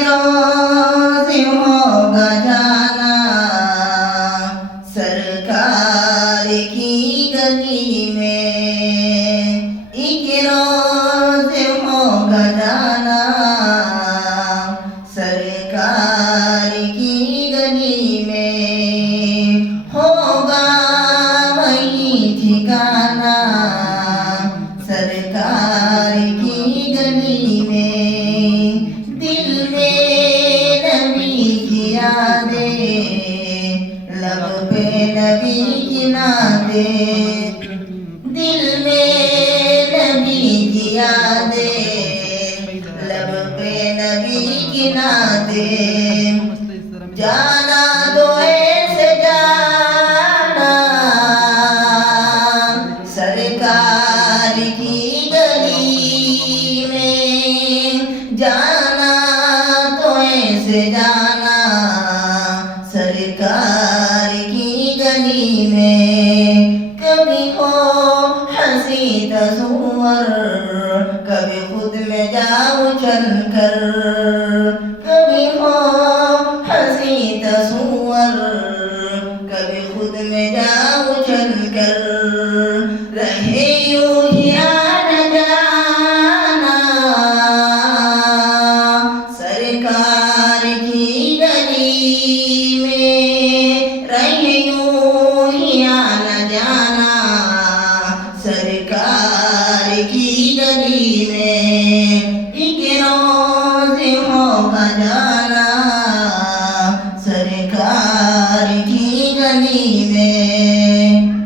रोज होगा जाना सरकार की गली में, एक रोज होगा जाना सरकार की गली में, होगा वही ठिकाना सरकार की गली में। दिल में नबी की यादें, लब पे नबी की नातें, दिल में नबी की यादें, लब पे नबी की नातें। जाना तो ऐसे जाना सरकार की गली में, जाना तो ऐसे जाना सरकार की गली में। कभी हो हंसी तस्वर, कभी खुद में